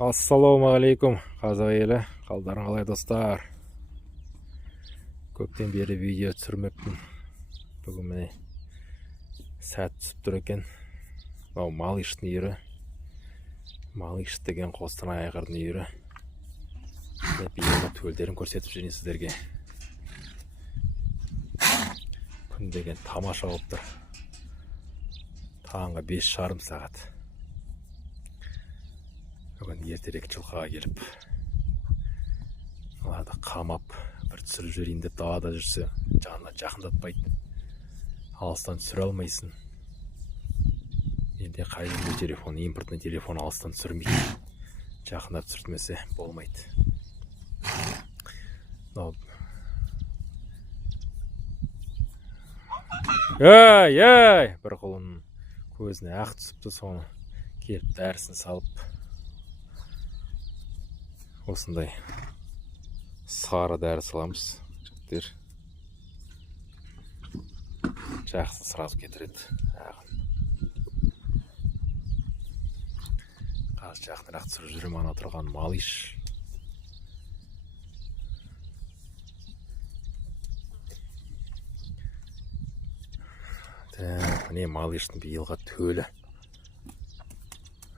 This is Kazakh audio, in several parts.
Ассалаумағалейкум, қазақ елі, қалдарың қалай достар? Көптен бері видео түсірмеппін. Бүгін міне сәт түсіп тұр екен. Мынау Малыштың үйірі. Малыш деген Қостанай айғырдың үйірі. Биылғы төлдерін көрсетіп жүрейін сіздерге. Күн деген тамаша болып тұр. Таңғы 5:30 сағат. Бүгін ертерек жылқыға келіп, оларды қамап, бір түсіріп жүрейін деп далада жүрсе, жанына жақындатпайды. Алыстан түсіре алмайсың. Менде қайынды телефон, импортный телефон алыстан түсірмейді. Жақындап түсіртмесе болмайды. Ай, бір құлын көзіне ақ түсіпті, соны келіп дәрісін салып, осындай сары дәрі саламыз. Жақсы сразу кетіреді. Қазір жақынырақ түсіріп жүрем, ана тұрған Малыш. Міне Малыштың биылғы төлі.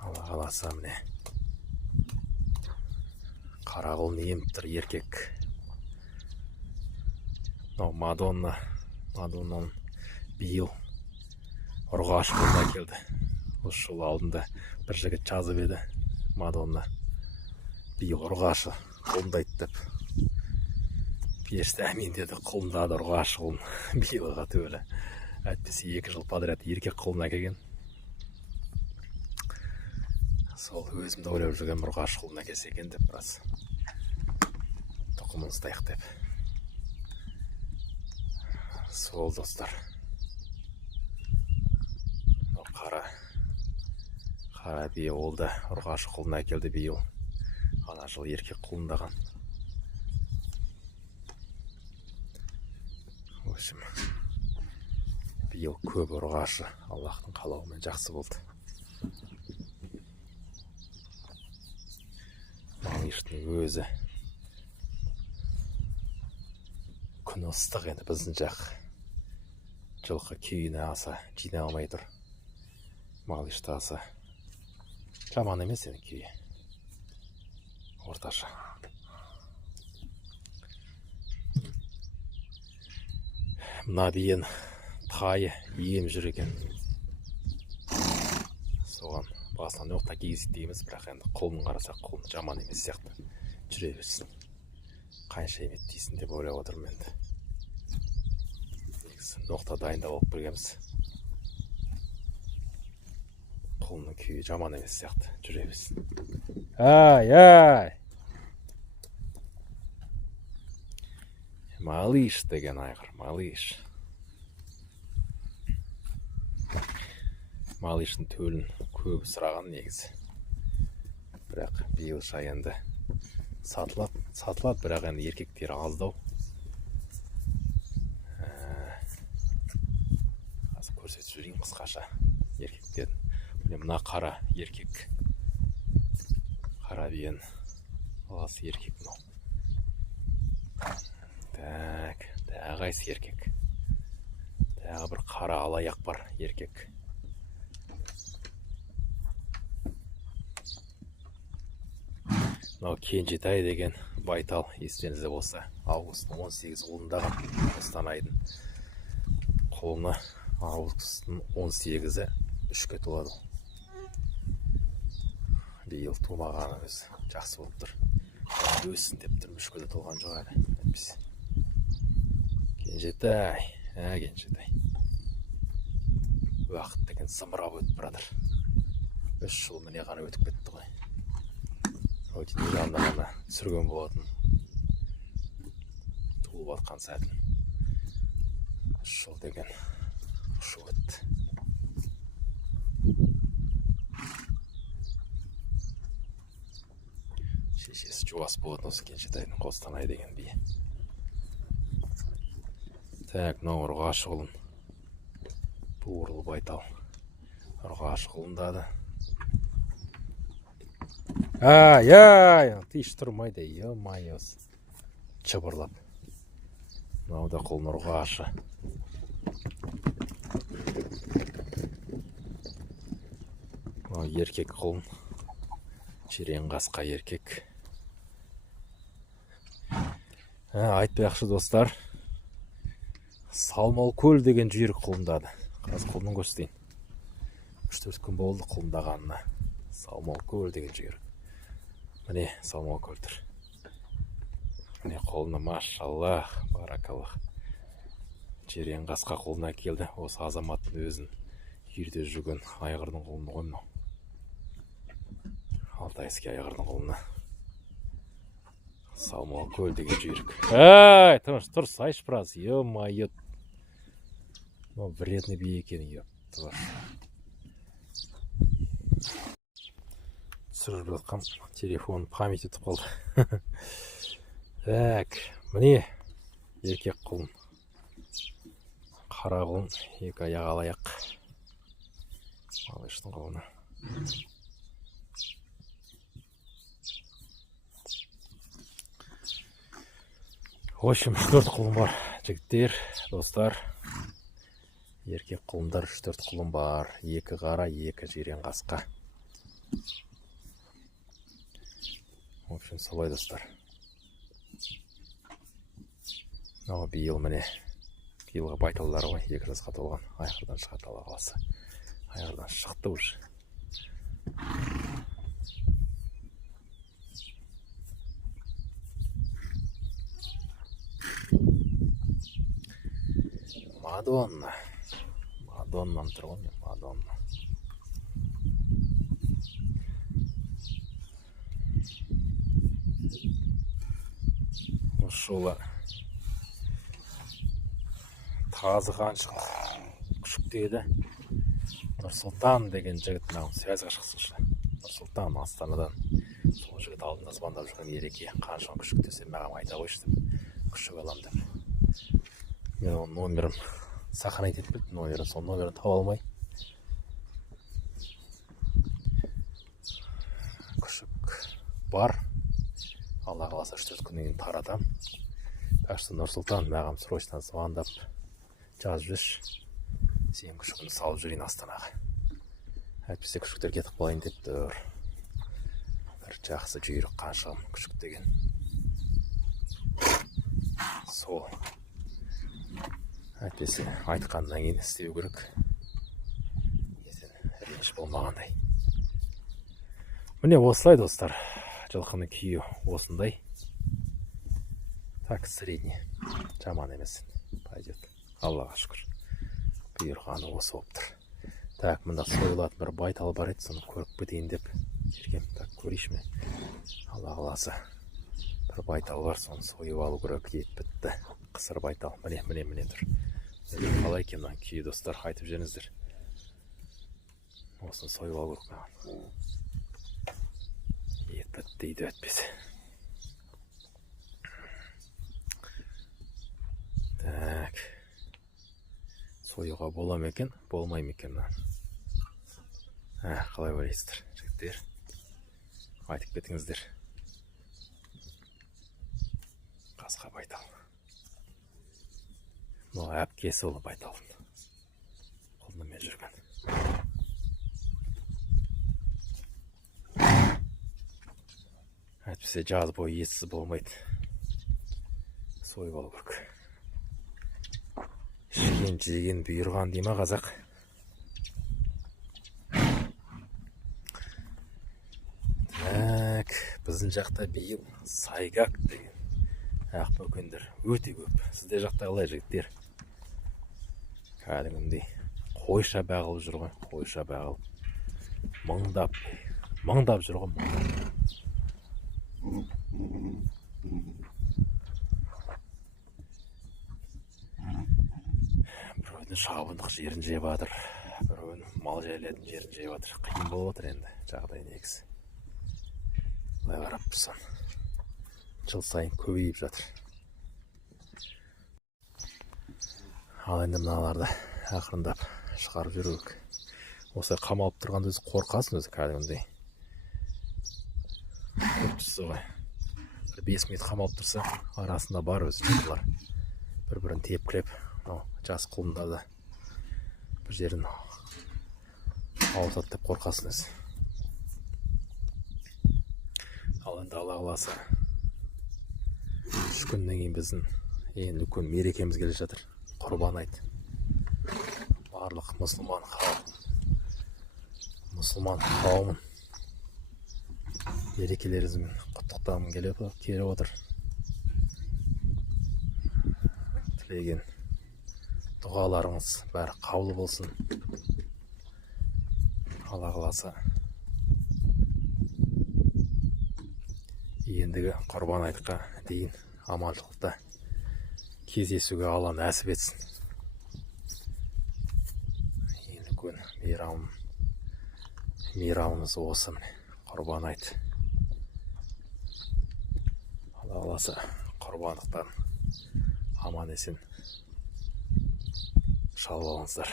Алла қаласа міне. Қарағылын еміп тұр еркек. Мадоннаның биыл ұрғашы қолына келді. Осы жыл алдында бір жігіт жазып еді. Мадонна биыл ұрғашы қолындайды деп. Пешті әмин деді, қолындағы ұрғашы қолын биылға төлі. Әйтпесе 2 жыл подряд еркек қолына келген. Сол өзімді ойлап жүрген ұрғашы қолына келсе екен деп біраз тұқымын ұстайық деп. Сол достар. Қара бие ол да ұрғашы қолына келді биыл. Ана жыл еркек қолындаған. В общем, биыл көп ұрғашы Аллахтың қалауымен жақсы болды. Малыштың өзі күн ыстық, енді біздің жақ жылқы күйіне аса жинай алмай тұр. Малышты аса жаман емес енді күйі, орташа. Мына биен тайы ем жүр екен. Соған басынан оқта кигізіп дейміз, бірақ енді қолын қарасақ, қолын жаман емес сияқты жүре берсін. Қанша емет дейсін деп ойлап отырмын енді. Негізі ноқта дайындап алып біргеміз. Қолының күйі жаман емес сияқты жүре берсін. Ай! Малыш деген айғыр, Малыш. Малыштың төлін көбі сұраған негізі. Бірақ биыл енді сатылады, бірақ енді еркектері аздау. Қазір көрсетіп жүрейін қысқаша еркектерін. Мына қара еркек. Қара биен аласы еркек мынау. Қайсы еркек. Тағы бір қара алаяқ бар еркек. Мынау Кенжетай деген байтал, естеріңізде болса, августтың 18 қолындаған Қостанайдың қолына августтың 18-і 3-ке толады. Биыл тумағаны өзі жақсы болып тұр. Өссін деп тұр, 3-ке толған жоқ әлі. Кенжетай, Кенжетай. Уақыт деген зымырап өтіп бұрадыр. 3 жыл міне ғана өтіп кетті ғой. Өтіне жанында ғана түсірген болатын. Туылып атқан сәтін. 3 жыл деген ұшу өтті. Шешесі жуас болатын осы Кенжетайдың Қостанай деген бие. Мынау ұрғашы құлын. Буырлы байтал. Ұрғашы құлындады. Ай, тиіш тұрмайды, е-майос. Чыбырлап. Мынау да құлын ұрғашы. Мынау еркек құлын. Жирен қасқа еркек. Айтпақшы достар. Салмалкөл деген жүйрік құлындады. Қазір құлынын көрсетейін. 3-4 күн болды құлындағанына. Салмалкөл деген жүйрік. Міне Салмалкөл тұр. Міне қолына машаллах, баракаллах. Жирен қасқа құлына келді. Осы азаматтың өзін үйірде жүрген айғырдың құлыны ғой мынау. Алтайский айғырдың құлыны. Салмалкөл деген жүйрік. Тыныш тұр, сайш біраз. Е-майы. Вредный бие екен, еп. Түсіріп жатқам телефон память етіп қалды. Міне еркек құлын. Қара құлын, екі аяқ алаяқ. Малыштың құлыны. В общем, 4 құлын бар. Жігіттер, достар. Еркек құлындар 4 құлын бар. 2 қара, 2 жирен қасқа. В общем, солай достар. Мынау биыл міне. Биылға байталдары ғой, 2 жасқа толған. Айғырдан шығады Алла қаласа. Айғырдан шықты уже. Мадонна. Мадоннам тұр ғой, Мадонна. Ошолар тазы қаншық күшіктеді. Нұрсұлтан деген жігіт мынау связьға шықсыншы. Нұрсұлтан Астанадан. Сол жігіт алдында звондап жүрген ереке. Қаншық күшік десе маған айта қойшы деп. Күшік алам деп. Мен оның номерін сақанайт етпеді. Номерін, сол номерін таба алмай. Күшік бар. Алла қаласа 3-4 күннен таратам. Ташты Нұрсұлтан маған срочно звондап жазып жүрші. Сен күшігімді салып жүрейін Астанаға. Әйтпесе күшіктер кетіп қалайын деп тұр. Бір жақсы жүйрік қаншығым күшік деген. Сол. Әйтпесе айтқаннан кейін істеу керек. Реніш болмағандай. Міне осылай достар. Жылқының күйі осындай. Так, средний. Жаман емес. Пойдет. Аллаға шүкір. Бұйырғаны осы болып тұр. Так, мында сойылатын бір байтал бар еді, соны көріп бітейін деп жүргем. Так, көрейші ме? Алла қаласа. Бір байтал бар, соны сойып алу керек. Ет бітті. Қысыр байтал. Міне тұр. Қалай екен мына күйі достар, айтып жүріңіздер. Осыны сойып алу керек маған. Ет бітті дейді өтпесе. Так. Сойуға бола ма екен, болмай ма екен мынаны. Қалай ойлайсыздар, жігіттер? Айтып кетіңіздер. Қасқа байтал. Бұл әпкесі ол байталын. Қолымен жүрген. Әйтпесе жаз бойы етсіз болмайды. Сойып алу керек. Ішкен жеген бұйырған дейма қазақ. Так, біздің жақта биыл сайгак деген ақбөкендер өте көп. Сізде жақта қалай жігіттер? Кәдімгідей қойша бағылып жүр ғой, қойша бағылып. Мыңдап жүр ғой, мыңдап. Біреудің шабындық жерін жеп жатыр, біреудің мал жайлайтын жерін жеп жатыр. Қиын болып отыр енді жағдай негізі. Былай қарап тұрсам, жыл сайын көбейіп жатыр. Ал енді мыналарды ақырындап шығарып жүру керек. Осылай қамалып тұрғанда өзі қорқасың өзі кәдімгідей. үрдісі ғой. Бір 5 минут қамалып тұрса, арасында бар өзі жылқылар. Бір-бірін тепкілеп, жас құлында да бір жерін ауыртады деп қорқасын өзі. Ал енді Алла қаласа 3 күннен кейін біздің ең үлкен мерекеміз келе жатыр. Құрбан айт. Барлық мұсылман қауымын мерекелеріңізбен құттықтағым келіп отыр. Тілеген дұғаларыңыз бәрі қабыл болсын. Алла қаласа ендігі құрбан айтқа дейін аманшылықта кездесуге Алла нәсіп етсін. Ең үлкен мейрамымыз осы құрбан айт. Алла қаласа құрбандықтан аман есен шалып алыңыздар.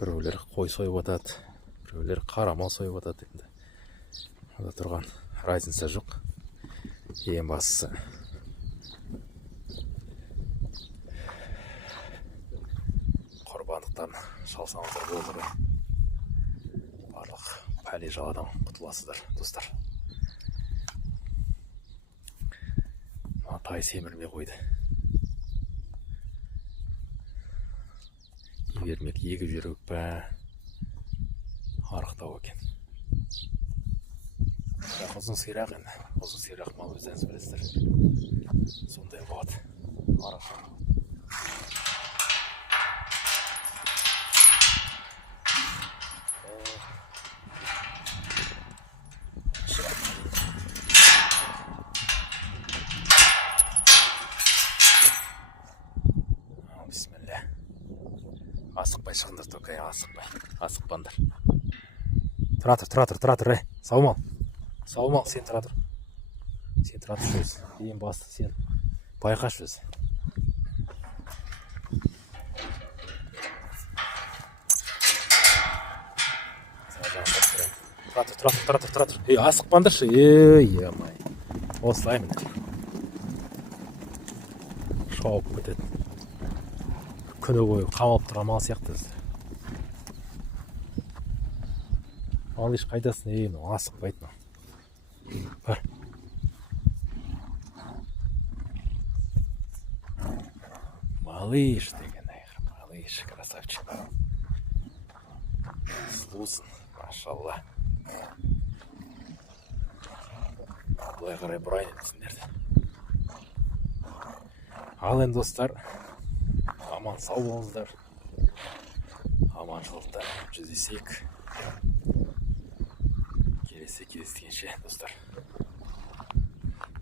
Біреулер қой сойып атады, біреулер қарамал сойып атады. Онда тұрған разница жоқ. Ең бастысы құрбандықтан шалсаңыздар болды. Барлық пәле жаладан құтыласыздар, достар. Тай семірмей қойды. Егермек егіп жүріп бә арықтау екен. Ұзын сирақ енді. Ұзын сирақ мал өздеріңіз білесіздер. Сондай болады. Арықтау. Бисмилля. Асықпай шығыңдар, тоқай, асықпаңдар. Тұра тұр, саумал, сен тұра тұр. Сен тұра тұр өзі. Ең басты сен байқаш өзі. Тұра тұр. Асықпаңдаршы, емай. Осылай міне. Шауып кетеді. Күні бойы қамалып тұра мал сияқты. Малыш қайдасың? Асықпайды. Бар. Малыш деген айғыр. Малыш, красавчик. Сұлусың, машалла. Бұлай қарай бұрайын етсіңдерді. Ал енді достар, аман сау болыңыздар. Аманшылықта жүздесек. Келесі кездескенше достар.